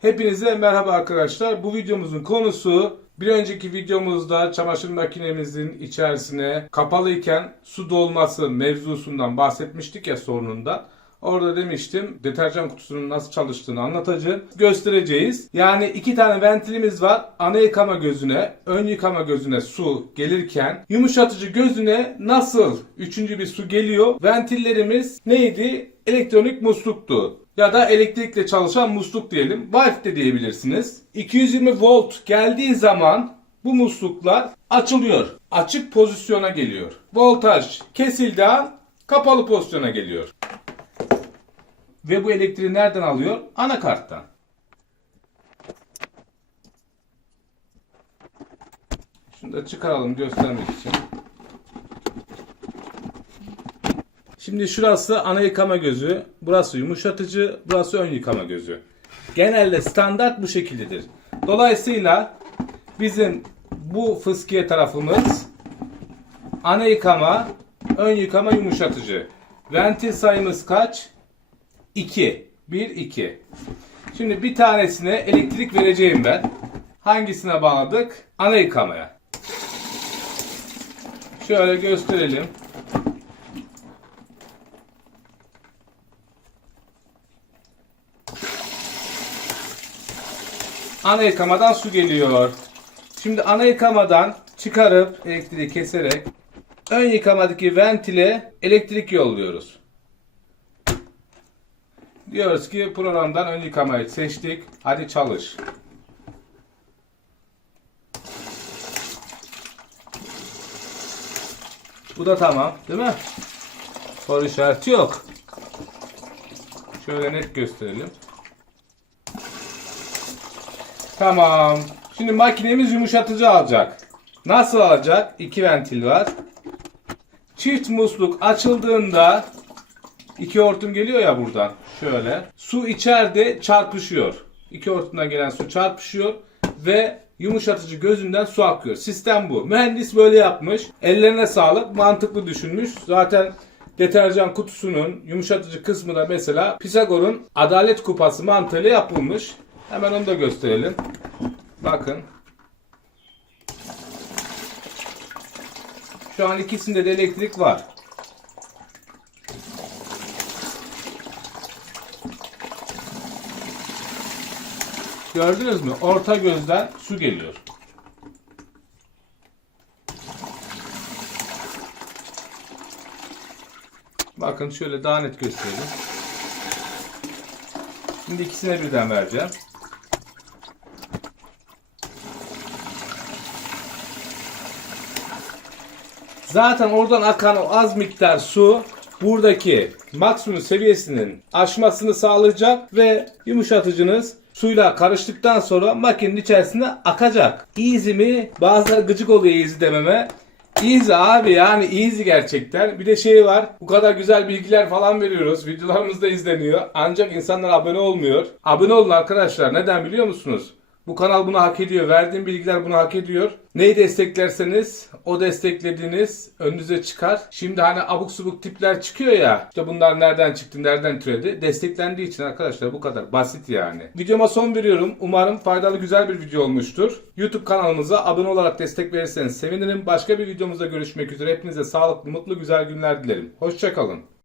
Hepinize merhaba arkadaşlar. Bu videomuzun konusu bir önceki videomuzda çamaşır makinemizin içerisine kapalıyken su dolması mevzusundan bahsetmiştik ya sorununda. Orada demiştim deterjan kutusunun nasıl çalıştığını anlatacağım. Göstereceğiz. Yani iki tane ventilimiz var. Ana yıkama gözüne, ön yıkama gözüne su gelirken yumuşatıcı gözüne nasıl üçüncü bir su geliyor? Ventillerimiz neydi? Elektronik musluktu ya da elektrikle çalışan musluk diyelim. Valve de diyebilirsiniz. 220 volt geldiği zaman bu musluklar açılıyor. Açık pozisyona geliyor. Voltaj kesildiği an kapalı pozisyona geliyor. Ve bu elektriği nereden alıyor? Anakarttan. Şunu da çıkaralım göstermek için. Şimdi şurası ana yıkama gözü, burası yumuşatıcı, burası ön yıkama gözü. Genelde standart bu şekildedir. Dolayısıyla bizim bu fıskiye tarafımız ana yıkama, ön yıkama yumuşatıcı. Ventil sayımız kaç? 2. 1, 2. Şimdi bir tanesine elektrik vereceğim ben. Hangisine bağladık? Ana yıkamaya. Şöyle gösterelim. Ana yıkamadan su geliyor. Şimdi ana yıkamadan çıkarıp elektriği keserek ön yıkamadaki ventile elektrik yolluyoruz. Diyoruz ki programdan ön yıkamayı seçtik. Hadi çalış. Bu da tamam değil mi? Soru işareti yok. Şöyle net gösterelim. Tamam. Şimdi makinemiz yumuşatıcı alacak. Nasıl alacak? İki ventil var. Çift musluk açıldığında iki hortum geliyor ya buradan. Şöyle. Su içeride çarpışıyor. İki hortumdan gelen su çarpışıyor ve yumuşatıcı gözünden su akıyor. Sistem bu. Mühendis böyle yapmış. Ellerine sağlık. Mantıklı düşünmüş. Zaten deterjan kutusunun yumuşatıcı kısmı da mesela Pisagor'un adalet kupası mantığıyla yapılmış. Hemen onu da gösterelim. Bakın. Şu an ikisinde de elektrik var. Gördünüz mü? Orta gözden su geliyor. Bakın şöyle daha net gösterelim. Şimdi ikisine birden vereceğim. Zaten oradan akan o az miktar su buradaki maksimum seviyesinin aşmasını sağlayacak ve yumuşatıcınız suyla karıştıktan sonra makinenin içerisinde akacak. Easy mi? Bazıları gıcık oluyor easy dememe. Easy abi yani easy gerçekten. Bir de şey var. Bu kadar güzel bilgiler falan veriyoruz. Videolarımız da izleniyor. Ancak insanlar abone olmuyor. Abone olun arkadaşlar. Neden biliyor musunuz? Bu kanal bunu hak ediyor. Verdiğim bilgiler bunu hak ediyor. Neyi desteklerseniz o desteklediğiniz önünüze çıkar. Şimdi hani abuk subuk tipler çıkıyor ya. İşte bunlar nereden çıktı, nereden türedi? Desteklendiği için arkadaşlar bu kadar basit yani. Videoma son veriyorum. Umarım faydalı güzel bir video olmuştur. YouTube kanalımıza abone olarak destek verirseniz sevinirim. Başka bir videomuzda görüşmek üzere. Hepinize sağlıklı, mutlu, güzel günler dilerim. Hoşçakalın.